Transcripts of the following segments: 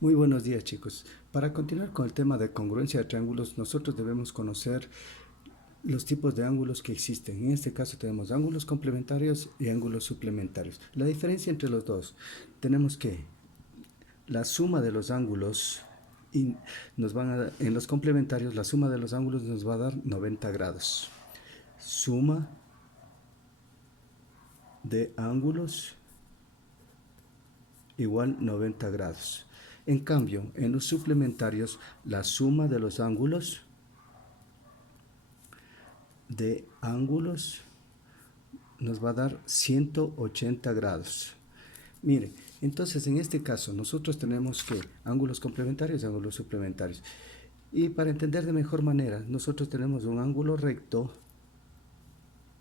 Muy buenos días, chicos. Para continuar con el tema de congruencia de triángulos, nosotros debemos conocer los tipos de ángulos que existen. En este caso tenemos ángulos complementarios y ángulos suplementarios. La diferencia entre los dos, tenemos que la suma de los ángulos y en los complementarios la suma de los ángulos nos va a dar 90 grados. Suma de ángulos igual 90 grados. En cambio, en los suplementarios, la suma de los ángulos nos va a dar 180 grados. Mire, entonces en este caso nosotros tenemos que ángulos complementarios y ángulos suplementarios. Y para entender de mejor manera, nosotros tenemos un ángulo recto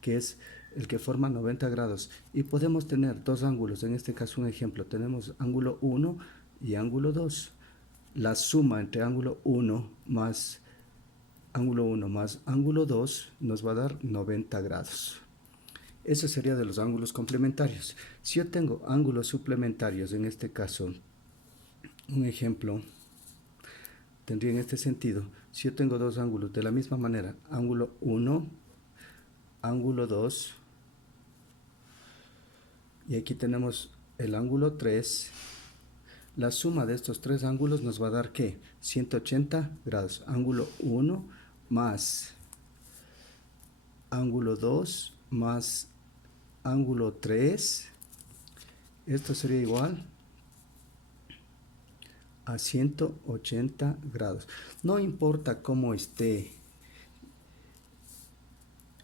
que es el que forma 90 grados y podemos tener dos ángulos. En este caso un ejemplo, tenemos ángulo 1 y ángulo 2. La suma entre ángulo 1 más ángulo 2 nos va a dar 90 grados. Eso sería de los ángulos complementarios. Si yo tengo ángulos suplementarios, en este caso, un ejemplo tendría en este sentido, si yo tengo dos ángulos de la misma manera, ángulo 1, ángulo 2, y aquí tenemos el ángulo 3, la suma de estos tres ángulos nos va a dar ¿qué? 180 grados. Ángulo 1 más ángulo 2 más ángulo 3, esto sería igual a 180 grados. No importa cómo esté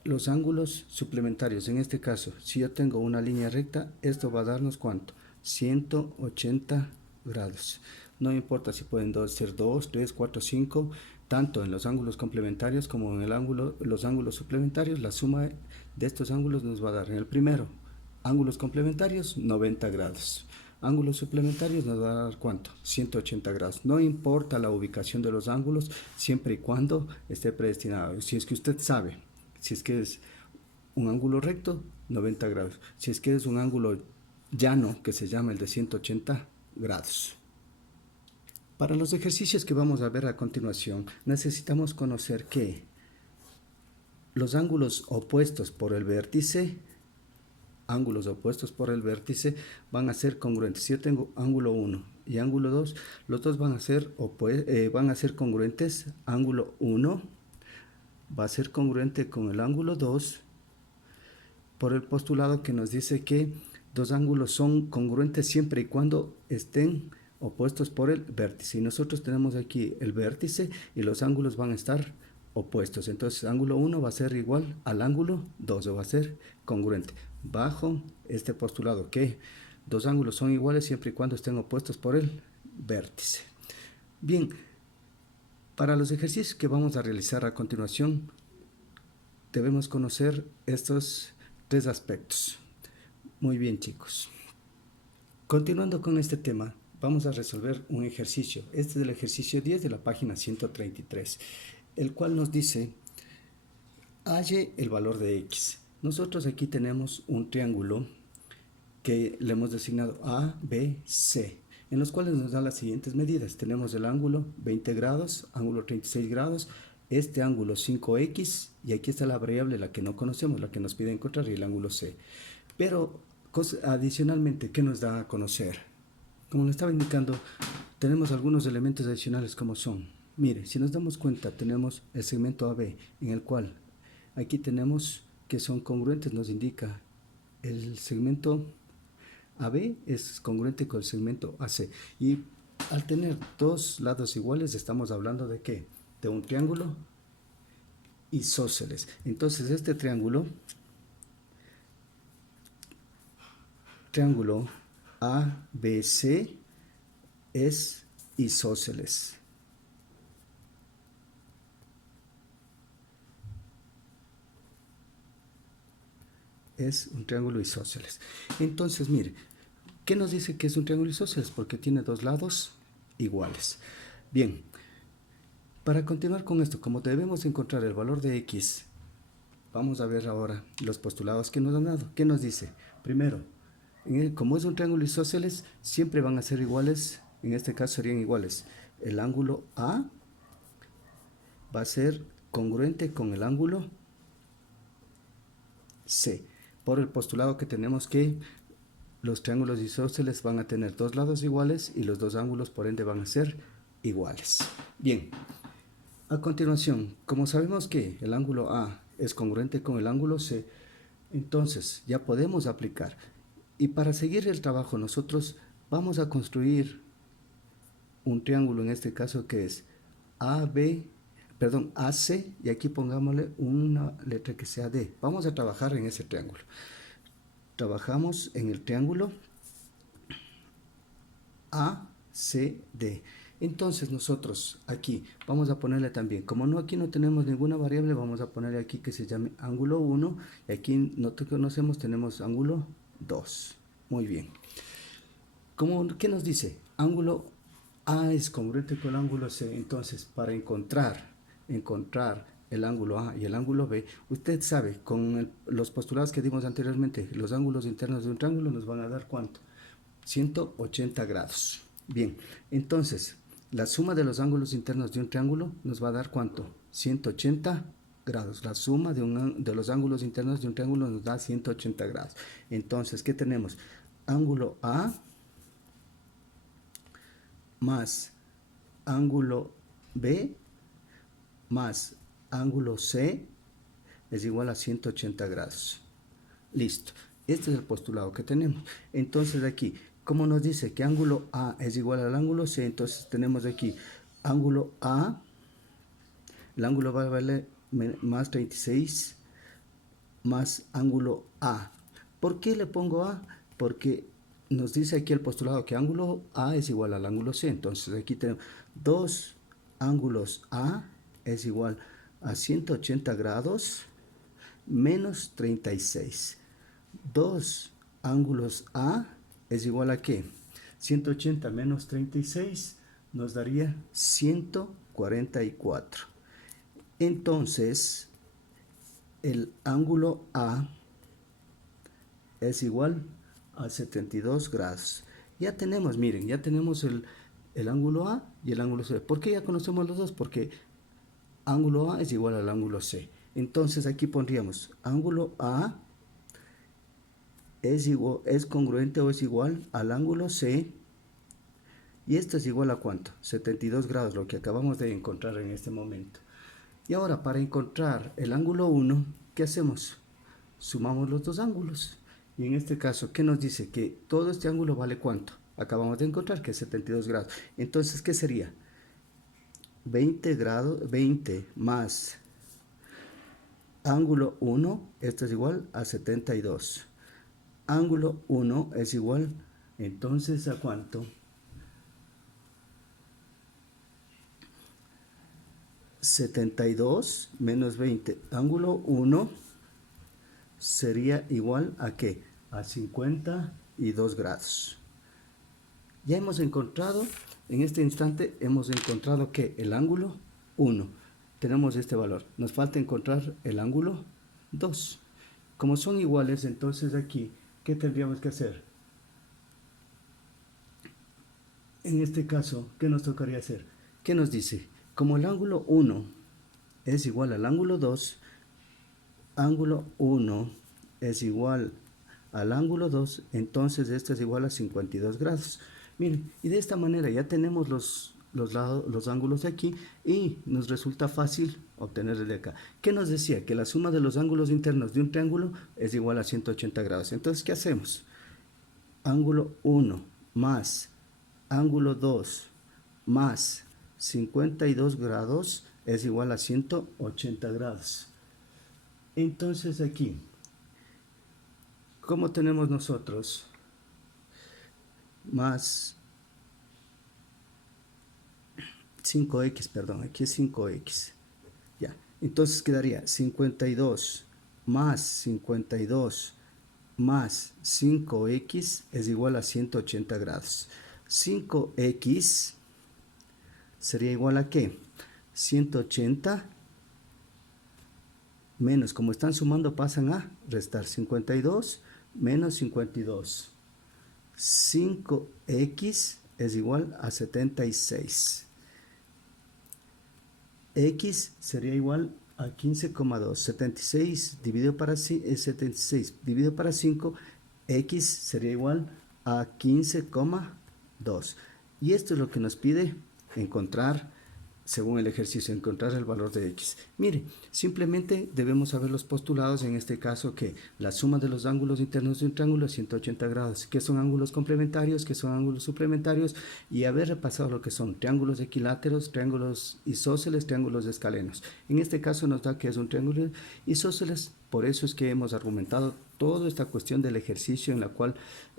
los ángulos suplementarios, en este caso, si yo tengo una línea recta, esto va a darnos ¿cuánto? 180 grados. No importa si pueden ser 2, 3, 4, 5, tanto en los ángulos complementarios como en los ángulos suplementarios, la suma de estos ángulos nos va a dar en el primero, ángulos complementarios, 90 grados. Ángulos suplementarios nos va a dar ¿cuánto? 180 grados. No importa la ubicación de los ángulos, siempre y cuando esté predestinado. Si es que usted sabe, si es que es un ángulo recto, 90 grados. Si es que es un ángulo llano, que se llama el de 180 grados. Para los ejercicios que vamos a ver a continuación, necesitamos conocer que los ángulos opuestos por el vértice van a ser congruentes. Si yo tengo ángulo 1 y ángulo 2, los dos van a ser congruentes. Ángulo 1 va a ser congruente con el ángulo 2 por el postulado que nos dice que dos ángulos son congruentes siempre y cuando estén opuestos por el vértice. Y nosotros tenemos aquí el vértice y los ángulos van a estar opuestos. Entonces, ángulo 1 va a ser igual al ángulo 2, o va a ser congruente. Bajo este postulado que dos ángulos son iguales siempre y cuando estén opuestos por el vértice. Bien, para los ejercicios que vamos a realizar a continuación, debemos conocer estos tres aspectos. Muy bien, chicos. Continuando con este tema, vamos a resolver un ejercicio. Este es el ejercicio 10 de la página 133, el cual nos dice, halle el valor de x. Nosotros aquí tenemos un triángulo que le hemos designado A, B, C, en los cuales nos da las siguientes medidas. Tenemos el ángulo 20 grados, ángulo 36 grados, este ángulo 5x, y aquí está la variable, la que no conocemos, la que nos pide encontrar, y el ángulo C. Pero adicionalmente, ¿qué nos da a conocer? Como le estaba indicando, tenemos algunos elementos adicionales como son, mire, si nos damos cuenta, tenemos el segmento AB, en el cual aquí tenemos que son congruentes, nos indica el segmento AB es congruente con el segmento AC. Y al tener dos lados iguales, estamos hablando de ¿qué? De un triángulo isósceles. Entonces, este triángulo ABC es isósceles. Es un triángulo isósceles. Entonces, mire, ¿qué nos dice que es un triángulo isósceles? Porque tiene dos lados iguales. Bien, para continuar con esto, como debemos encontrar el valor de x, vamos a ver ahora los postulados que nos han dado. ¿Qué nos dice? Primero, como es un triángulo isósceles, siempre van a ser iguales en este caso serían iguales. El ángulo A va a ser congruente con el ángulo C, por el postulado que tenemos que los triángulos isósceles van a tener dos lados iguales y los dos ángulos por ende van a ser iguales. Bien, a continuación, como sabemos que el ángulo A es congruente con el ángulo C, entonces ya podemos aplicar. Y para seguir el trabajo nosotros vamos a construir un triángulo, en este caso que es AC, y aquí pongámosle una letra que sea D. Vamos a trabajar en ese triángulo. Trabajamos en el triángulo ACD. Entonces nosotros aquí vamos a ponerle también, como no aquí no tenemos ninguna variable, vamos a ponerle aquí que se llame ángulo 1, y aquí no te conocemos, tenemos ángulo 2. Muy bien. ¿Qué nos dice? Ángulo A es congruente con el ángulo C. Entonces, para encontrar el ángulo A y el ángulo B, usted sabe, con los postulados que dimos anteriormente, los ángulos internos de un triángulo nos van a dar ¿cuánto? 180 grados. Bien, entonces, la suma de los ángulos internos de un triángulo nos va a dar ¿cuánto? 180 grados. La suma de los ángulos internos de un triángulo nos da 180 grados. Entonces, ¿qué tenemos? Ángulo A más ángulo B más ángulo C es igual a 180 grados. Listo. Este es el postulado que tenemos. Entonces aquí, como nos dice que ángulo A es igual al ángulo C, entonces tenemos aquí ángulo A, el ángulo va a valer más 36 más ángulo A. ¿Por qué le pongo A? Porque nos dice aquí el postulado que ángulo A es igual al ángulo C. Entonces aquí tenemos dos ángulos A es igual a 180 grados menos 36. Dos ángulos A es igual a ¿qué? 180 menos 36 nos daría 144. Entonces, el ángulo A es igual a 72 grados. Ya tenemos, miren, ya tenemos el ángulo A y el ángulo C. ¿Por qué ya conocemos los dos? Porque ángulo A es igual al ángulo C. Entonces aquí pondríamos ángulo A es congruente o es igual al ángulo C. Y esto es igual a ¿cuánto? 72 grados, lo que acabamos de encontrar en este momento. Y ahora, para encontrar el ángulo 1, ¿qué hacemos? Sumamos los dos ángulos. Y en este caso, ¿qué nos dice? Que todo este ángulo vale ¿cuánto? Acabamos de encontrar que es 72 grados. Entonces, ¿qué sería? 20 grados, 20 más ángulo 1, esto es igual a 72. Ángulo 1 es igual, entonces, ¿a cuánto? 72 menos 20. Ángulo 1 sería igual a ¿qué? A 52 grados. Ya hemos encontrado, en este instante, hemos encontrado que el ángulo 1, tenemos este valor. Nos falta encontrar el ángulo 2. Como son iguales, entonces aquí, ¿qué tendríamos que hacer? En este caso, ¿qué nos tocaría hacer? ¿Qué nos dice? Como el ángulo 1 es igual al ángulo 2, ángulo 1 es igual al ángulo 2, entonces este es igual a 52 grados. Miren, y de esta manera ya tenemos los ángulos de aquí y nos resulta fácil obtener el de acá. ¿Qué nos decía? Que la suma de los ángulos internos de un triángulo es igual a 180 grados. Entonces, ¿qué hacemos? Ángulo 1 más ángulo 2 más 52 grados es igual a 180 grados. Entonces aquí, ¿cómo tenemos nosotros? Más 5x, perdón, aquí es 5x. Ya, entonces quedaría 52 más 52 más 5x es igual a 180 grados. 5x sería igual a ¿qué? 180 menos, como están sumando, pasan a restar. 52 menos 52. 5x es igual a 76. X sería igual a 15,2. 76 dividido para 76 dividido para 5, X sería igual a 15,2. Y esto es lo que nos pide encontrar, según el ejercicio, encontrar el valor de X. Mire, simplemente debemos saber los postulados, en este caso que la suma de los ángulos internos de un triángulo es 180 grados, que son ángulos complementarios, que son ángulos suplementarios, y haber repasado lo que son triángulos equiláteros, triángulos isósceles, triángulos escalenos. En este caso nos da que es un triángulo isósceles, por eso es que hemos argumentado toda esta cuestión del ejercicio en la cual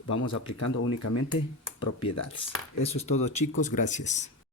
vamos aplicando únicamente propiedades. Eso es todo, chicos, gracias.